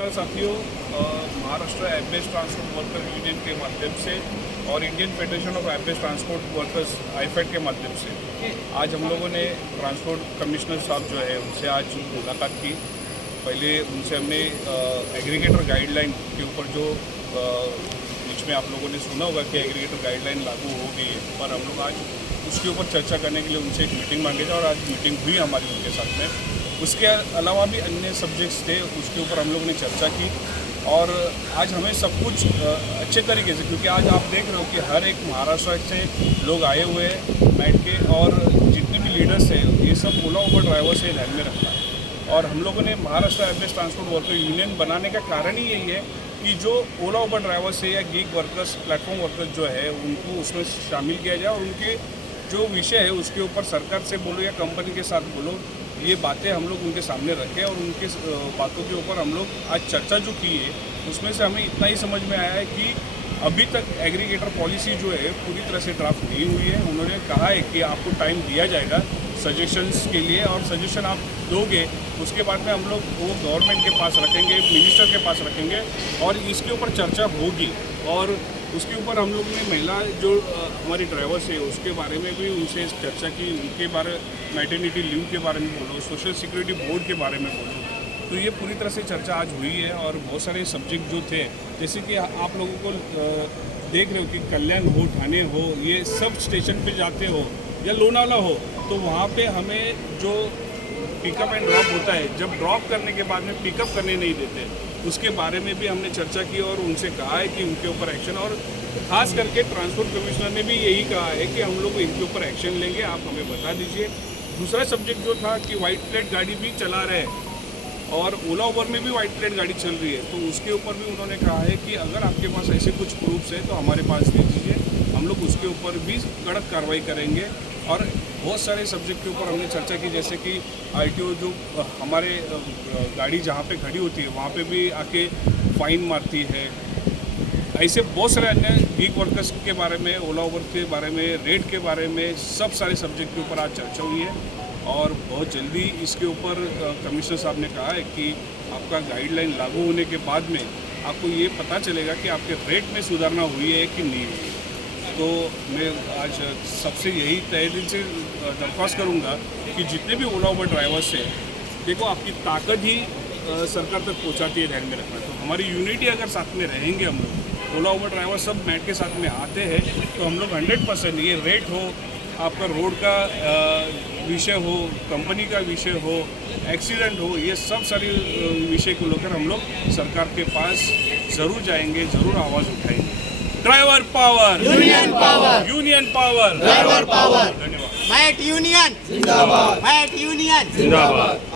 नमस्कार साथियों, महाराष्ट्र एम्बेस ट्रांसपोर्ट वर्कर यूनियन के माध्यम से और इंडियन फेडरेशन ऑफ एम्बेस ट्रांसपोर्ट वर्कर्स आईफेड के माध्यम से आज हम लोगों ने ट्रांसपोर्ट कमिश्नर साहब जो है उनसे आज मुलाकात की। पहले उनसे हमने एग्रीगेटर गाइडलाइन के ऊपर जो बीच में आप लोगों ने सुना होगा कि एग्रीगेटर गाइडलाइन लागू हो गई है, पर हम लोग आज उसके ऊपर चर्चा करने के लिए उनसे एक मीटिंग मांगे थे और आज मीटिंग हुई हमारी उनके साथ में। उसके अलावा भी अन्य सब्जेक्ट्स थे, उसके ऊपर हम लोगों ने चर्चा की और आज हमें सब कुछ अच्छे तरीके से, क्योंकि आज आप देख रहे हो कि हर एक महाराष्ट्र से लोग आए हुए हैं बैठ के, और जितने भी लीडर्स हैं ये सब ओला उबर ड्राइवर से ध्यान में रखना है। और हम लोगों ने महाराष्ट्र एम्बेस ट्रांसपोर्ट वर्कर यूनियन बनाने का कारण ही यही है कि जो ओला उबर ड्राइवर से या गिग वर्कर्स, प्लेटफॉर्म वर्कर्स जो है उनको उसमें शामिल किया जाए और उनके जो विषय है उसके ऊपर सरकार से बोलो या कंपनी के साथ बोलो, ये बातें हम लोग उनके सामने रखें और उनके बातों के ऊपर हम लोग आज चर्चा जो की है उसमें से हमें इतना ही समझ में आया है कि अभी तक एग्रीगेटर पॉलिसी जो है पूरी तरह से ड्राफ्ट नहीं हुई है। उन्होंने कहा है कि आपको टाइम दिया जाएगा सजेशंस के लिए और सजेशन आप दोगे, उसके बाद में हम लोग वो गवर्नमेंट के पास रखेंगे, मिनिस्टर के पास रखेंगे और इसके ऊपर चर्चा होगी। और उसके ऊपर हम लोग ने महिला जो हमारी ड्राइवर्स है उसके बारे में भी उनसे चर्चा की, उनके बारे मैटरनिटी लीव के बारे में बोलो, सोशल सिक्योरिटी बोर्ड के बारे में बोलो। तो ये पूरी तरह से चर्चा आज हुई है और बहुत सारे सब्जेक्ट जो थे, जैसे कि आप लोगों को देख रहे हो कि कल्याण हो, ठाणे हो, ये सब स्टेशन पे जाते हो या लोनावला हो तो वहाँ पे हमें जो पिकअप एंड ड्रॉप होता है, जब ड्रॉप करने के बाद में पिकअप करने नहीं देते, उसके बारे में भी हमने चर्चा की और उनसे कहा है कि उनके ऊपर एक्शन, और ख़ास करके ट्रांसपोर्ट कमिश्नर ने भी यही कहा है कि हम लोग इनके ऊपर एक्शन लेंगे, आप हमें बता दीजिए। दूसरा सब्जेक्ट जो था कि वाइट प्लेट गाड़ी भी चला रहे हैं और ओला उबर में भी वाइट प्लेट गाड़ी चल रही है, तो उसके ऊपर भी उन्होंने कहा है कि अगर आपके पास ऐसे कुछ प्रूफ्स है तो हमारे पास दे दीजिए, हम लोग उसके ऊपर भी कड़क कार्रवाई करेंगे। और बहुत सारे सब्जेक्ट के ऊपर हमने चर्चा की, जैसे कि आरटीओ जो हमारे गाड़ी जहाँ पे खड़ी होती है वहाँ पे भी आके फाइन मारती है। ऐसे बहुत सारे अन्य गिग वर्कर्स के बारे में, ओला उबर के बारे में, रेट के बारे में, सब सारे सब्जेक्ट के ऊपर आज चर्चा हुई है और बहुत जल्दी इसके ऊपर कमिश्नर साहब ने कहा है कि आपका गाइडलाइन लागू होने के बाद में आपको ये पता चलेगा कि आपके रेट में सुधारना हुई है कि नहीं हुई। तो मैं आज सबसे यही तहे दिल से दरख्वास्त करूंगा कि जितने भी ओला उबर ड्राइवर्स हैं, देखो आपकी ताकत ही सरकार तक पहुंचाती है, ध्यान में रखना। तो हमारी यूनिटी अगर साथ में रहेंगे, हम लोग ओला उबर ड्राइवर सब बैठ के साथ में आते हैं तो हम लोग 100% ये रेट हो, आपका रोड का विषय हो, कंपनी का विषय हो, एक्सीडेंट हो, ये सब सारी विषय को लेकर हम लोग सरकार के पास ज़रूर जाएंगे, ज़रूर आवाज़ उठाएंगे। Driver power, union power, union power, driver power. धन्यवाद। मैट यूनियन जिंदाबाद, मैट यूनियन जिंदाबाद।